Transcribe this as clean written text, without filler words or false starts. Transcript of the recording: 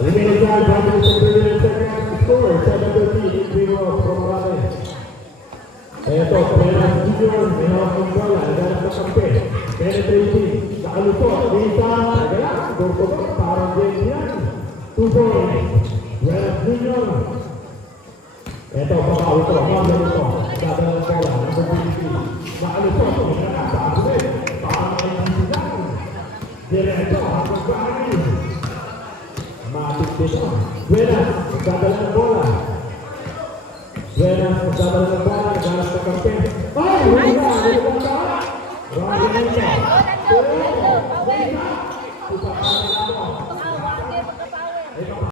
Remaining time, Broncos in 30 seconds. Score 7-13 in from Rame. Eto, Penas Junior, may hawak ng bola, naghanap ng kampe. Penetrating, nakalusot, Rita, nagala, Dortobak, parang game yan. 2 points, Penas Junior. Eto, pakaw ito, mamaya ito, dadala ng bola, number 23. Nakalusot, may nakasabi rin, parang may nasilang. Diretso, hanggang bahay. Matik dito. Buenas, magdadala ng bola. Buenas, magdadala ng bola, naghanap ng kampe. Ay! Wala! Wala ka! Wala ka!